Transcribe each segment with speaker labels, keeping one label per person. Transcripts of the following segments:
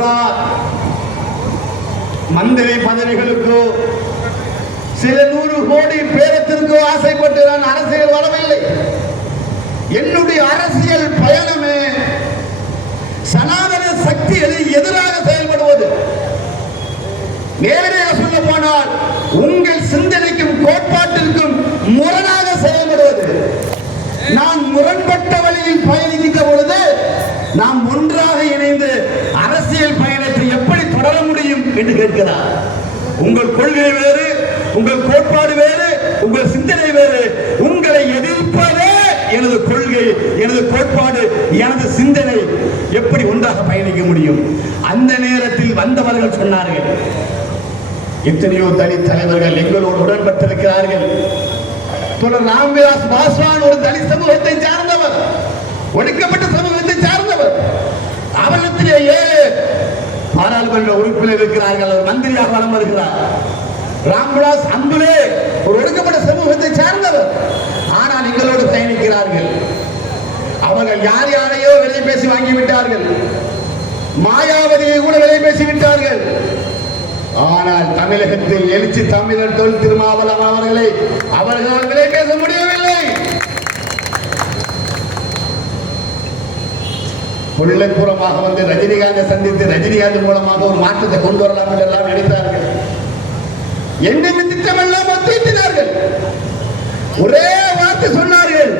Speaker 1: போகிறார் மந்திரி பதவிகளுக்கு சில நூறு கோடி பேரத்திற்கோ ஆசைப்பட்டு நான் அரசியல் வரவில்லை. என்னுடைய அரசியல் பயணமே சனாதன சக்திகளை எதிராக செயல்படுவது. நேரடியாக சொல்ல போனால் உங்கள் சிந்தனைக்கும் கோட்பாட்டிற்கும் முரணாக செயல்படுவது. நான் முரண்பட்ட வழியில் பயணிக்க பொழுது நாம் ஒன்றாக இணைந்து அரசியல் பயணத்தை எப்படி தொடர முடியும் என்று கேட்கிறார். உங்கள் கொள்கை வேறு உங்கள் கோட்பாடு வேறு உங்கள் சிந்தனை வேறு. உங்களை எதிர்ப்பதே எனது கொள்கை எனது கோட்பாடு எனது சிந்தனை. எப்படி ஒன்றாக பயணிக்க முடியும்? அந்த நேரத்தில் வந்தவர்கள் சொன்னார்கள் எத்தனையோ தலித் தலைவர்கள் எங்களோடு உடன்பட்டிருக்கிறார்கள். தொடர் ராம்விலாஸ் பாஸ்வான் ஒரு தலித் சமூகத்தை சார்ந்தவர் ஒடுக்கப்பட்ட சமூகத்தை சார்ந்தவர். அவலத்திலேயே பாராளுமன்ற உறுப்பினர் இருக்கிறார்கள் அவர் மந்திரியாக வலம் வருகிறார். ராம்விலாஸ் அன்புலே ஒரு ஒடுக்கப்பட்ட சமூகத்தை சார்ந்தவர். ஆனால் எங்களோடு பயணிக்கிறார்கள். அவர்கள் யார் யாரையோ விலை பேசி வாங்கி விட்டார்கள். மாயாவதியை கூட விலை பேசி விட்டார்கள். ஆனால் தமிழகத்தில் எழுச்சி தமிழர் தொல் திருமாவளம் அவர்களை அவர்களால் விலை பேச முடியவில்லை. கொள்ளைப்புறமாக வந்து ரஜினிகாந்தை சந்தித்து ரஜினிகாந்த் மூலமாக ஒரு மாற்றத்தை கொண்டு வரலாம் என்று எல்லாம் நினைத்தார்கள். என்னென்ன திட்டமெல்லாம் ஒத்திட்டினார்கள் ஒரே வார்த்தை சொன்னார்கள்.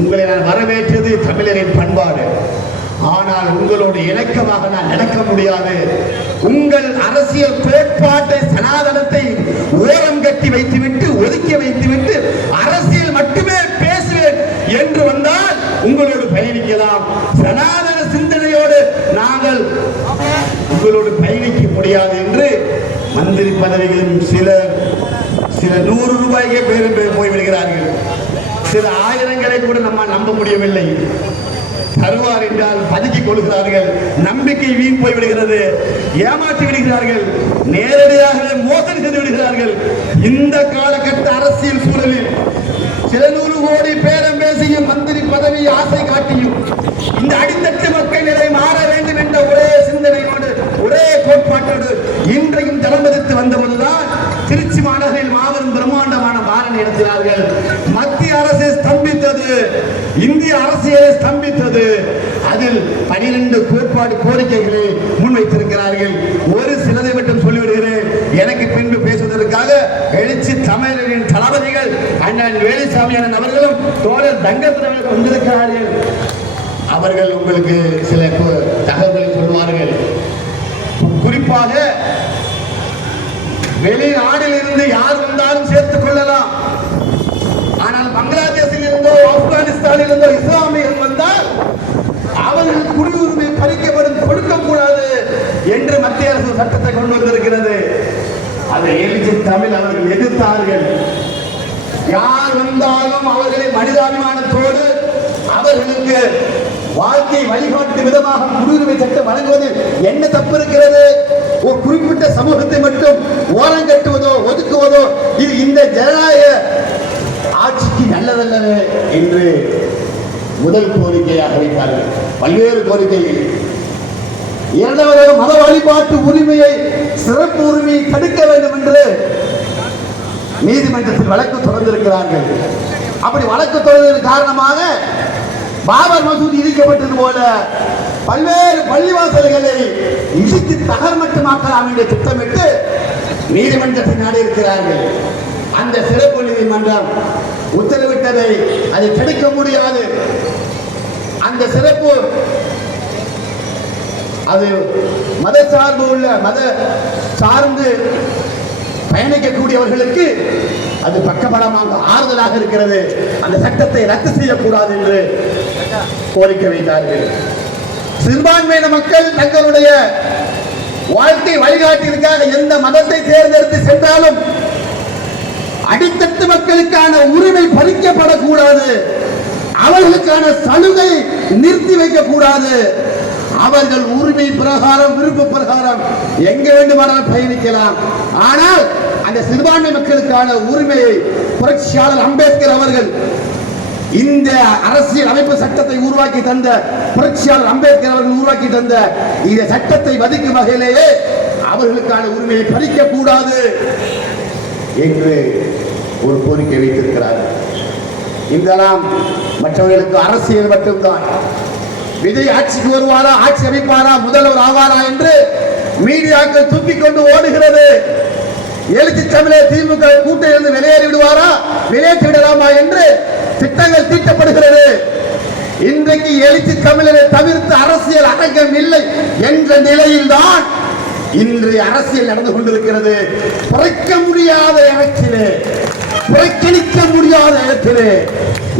Speaker 1: உங்களை நான் வரவேற்றது தமிழரின் பண்பாடு. ஆனால் உங்களோடு இணக்கமாக நான் நடக்க முடியாது. உங்கள் அரசியல் கோட்பாட்டை சனாதனத்தை ஓரம் கட்டி வைத்துவிட்டு ஒதுக்கி வைத்துவிட்டு அரசியல் மட்டுமே பேசுவேன் என்று வந்தால் உங்கள் சனாதன சிந்தனையோடு நாங்கள் உங்களோடு பயணிக்க முடியாது என்று மந்திரி பதவிகளும் சில சில நூறு ரூபாய்க்கே பேரும் போய்விடுகிறார்கள். சில ஆயிரங்களை கூட நம்ம நம்ப முடியவில்லை. தருவார் என்றால் பதுக்கிக் கொள்கிறார்கள். நம்பிக்கை வீண் போய் விடுகிறது ஏமாற்றி விடுகிறார்கள். நேரடியாகவே மோசடி செய்து விடுகிறார்கள். இந்த காலகட்ட அரசியல் சூழலில் சில நூறு கோடி பேரம் பேசியும் மந்திரி பதவி ஆசை காட்டியும் இந்த அடித்தட்டு மக்கள் நிலை மாற வேண்டும் என்ற ஒரே சிந்தனையோடு ஒரே கோட்பாட்டோடு இன்றையும் ஜலம்பதித்து வந்தபோதுதான் திருச்சி மாநகரில் மாபெரும் பிரம்மாண்டமான பாரணி நடத்தினார்கள். மத்திய அரசு ஸ்தம்பித்தது. இந்திய அரசியலை ஸ்தம்பித்தது. அதில் பனிரெண்டு கோட்பாடு கோரிக்கைகளை முன்வைத்திருக்கிறார்கள். ஒரு சிலதை மட்டும் சொல்லிவிடுகிறேன். எனக்கு பின்பு பேசுவதற்காக எழுச்சி தமிழரின் தளபதிகள் அண்ணன் வேலுசாமி அண்ணன் அவர்களும் தோழர் தங்கத்திரவர்கள் வந்திருக்கிறார்கள். அவர்கள் உங்களுக்கு சில தகவல்களை சொல்வார்கள். குறிப்பாக வெளிநாட்டில் இருந்து யார் வந்தாலும் சேர்த்துக் கொள்ளலாம். ஆனால் பங்களாதேஷில் இருந்தோ ஆப்கானிஸ்தானில் இருந்தோ இஸ்லாமியர்கள் வந்தால் அவர்கள் குடியுரிமை பறிக்கப்படும் கொடுக்கக்கூடாது என்று மத்திய அரசு சட்டத்தை கொண்டு வந்திருக்கிறது. அதை எழுச்சி தமிழ் அவர்கள் எதிர்த்தார்கள். யார் வந்தாலும் அவர்களை மனிதாபிமானத்தோடு அவர்களுக்கு வாழ்க்கை வழிகாட்டு விதமாக குடியுரிமை சட்டம் வழங்குவதில் என்ன தப்பு இருக்கிறது ஒரு குறிப்பிட்ட சமூகத்தை மட்டும் ஓரம் கட்டுவதோ ஒதுக்குவதோ இது இந்த ஜனநாயக ஆட்சிக்கு நல்லதல்லது என்று முதல் கோரிக்கையாக வைத்தார்கள் பல்வேறு கோரிக்கைகள். இரண்டாவது மத வழிபாட்டு உரிமையை சிறப்பு உரிமையை தடுக்க வேண்டும் என்று நீதிமன்றத்தில் வழக்கு தொடர்ந்திருக்கிறார்கள். அப்படி வழக்கு தொடர்ந்ததன் காரணமாக பாபர் மசூதி இடிக்கப்பட்டது போல பல்வேறு பள்ளிவாசல்களை இடித்து தகர்மட்டமாக்கலாம் என்று திட்டமிட்டு நீதிமன்றத்தில் நாடியிருக்கிறார்கள். அந்த சிறப்பு நீதிமன்றம் உத்தரவிட்டதை அதை கிடைக்க முடியாது. அந்த சிறப்பு அது மத சார்பு உள்ள மத சார்ந்து பயணிக்கக்கூடியவர்களுக்கு அது பக்கபலமாக ஆறுதலாக இருக்கிறது. அந்த சட்டத்தை ரத்து செய்யக்கூடாது என்று கோரிக்கை வைத்தார்கள். சிறுபான்மையின மக்கள் தங்களுடைய வாழ்க்கை வழிகாட்டிற்காக எந்த மதத்தை தேர்ந்தெடுத்து சென்றாலும் அடித்தட்டு மக்களுக்கான உரிமை பறிக்கப்படக்கூடாது. அவர்களுக்கான சலுகை நிறுத்தி வைக்கக்கூடாது. அவர்கள் உரிமை பிரகாரம் விருப்ப பிரகாரம் எங்க வேண்டுமானால் பயணிக்கலாம். ஆனால் அந்த சிறுபான்மை மக்களுக்கான உரிமையை புரட்சியாளர் அம்பேத்கர் அவர்கள் இந்த அரசியல் அமைப்பு சட்டத்தை உருவாக்கி தந்த புரட்சியாளர் அம்பேத்கர் அவர்கள் உருவாக்கி தந்த இந்த சட்டத்தை மதிக்கும் வகையிலேயே அவர்களுக்கான உரிமையை பறிக்க கூடாது என்று ஒரு கோரிக்கை வைத்திருக்கிறார் இதெல்லாம் மற்றவர்களுக்கு அரசியல் மட்டும்தான். விஜய் ஆட்சிக்கு வருவாரா ஆட்சி அமைப்பாரா முதல்வர் ஆவாரா என்று மீடியாக்கள் தூக்கிக் கொண்டு ஓடுகிறது. எழுச்சி தமிழர் திமுக கூட்டிலிருந்து வெளியேறி விடுவாரா வெளியேற்றி விடலாமா என்று திட்டங்கள் தீட்டப்படுகிறது. இன்றைக்கு எழுச்சி தமிழரை தவிர்த்து அரசியல் அரங்கம் இல்லை என்ற நிலையில்தான் இன்று அரசியல் நடந்து கொண்டிருக்கிறது. குறைக்க முடியாத இடத்திலே புறக்கணிக்க முடியாத இடத்திலே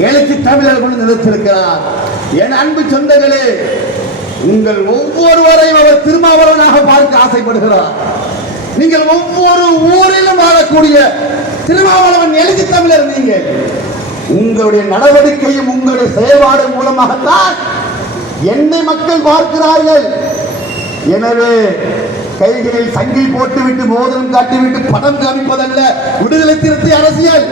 Speaker 1: எழுச்சி தமிழர் கொண்டு நிறுத்திருக்கிறார் என் அன்பு சொந்தங்களே உங்கள் ஒவ்வொருவரையும் அவர் திருமாவளவனாக பார்க்க ஆசைப்படுகிறார். நீங்கள் ஒவ்வொரு ஊரிலும் வாழக்கூடிய திருமாவளவன் எழுதி தமிழர் நீங்கள் உங்களுடைய நடவடிக்கையும் உங்களுடைய செயல்பாடு மூலமாகத்தான் என்னை மக்கள் பார்க்கிறார்கள். எனவே கைகளில் சங்கி போட்டுவிட்டு மோதிரம் காட்டிவிட்டு படம் காமிப்பதல்ல. விடுதலை திருத்தி அரசியல்.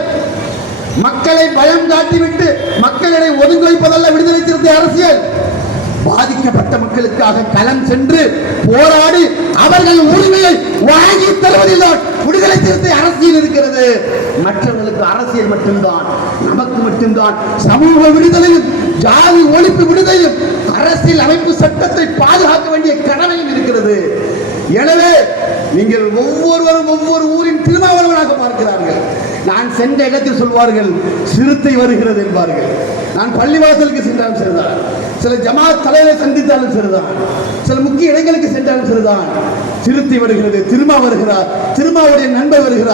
Speaker 1: மக்களை பயம் காட்டிவிட்டு மக்களை ஒதுங்கி வைப்பதல்ல விடுதலை திருத்தி அரசியல். பாதிக்கப்பட்ட மக்களுக்காக களம் சென்று போராடி அவர்கள் உரிமையை வாங்கி தருவதில் தான் விடுதலை சிறுத்தை அரசியல் இருக்கிறது. மற்றவர்களுக்கு அரசியல் மட்டும்தான் நமக்கு மட்டும்தான். சமூக விடுதலையும் ஜாதி ஒழிப்பு விடுதலையும் அரசியல் அமைப்பு சட்டத்தை பாதுகாக்க வேண்டிய கடமையும் இருக்கிறது. எனவே நீங்கள் ஒவ்வொருவரும் ஒவ்வொரு ஊரின் திருமாவளவனாக பார்க்கிறார்கள் நான் சென்ற இடத்தில் சொல்வார்கள் சிறுத்தை வருகிறது என்பார்கள். நான் பள்ளிவாசலுக்கு சென்றாலும் சரிதான். சில ஜமாத் தலைவரை சந்தித்தாலும் சரிதான். சில முக்கிய இடங்களுக்கு சென்றாலும் சரிதான். சிறுத்தை வருகிறது திருமா வருகிறார் திருமாவுடைய நண்பர் வருகிறார்.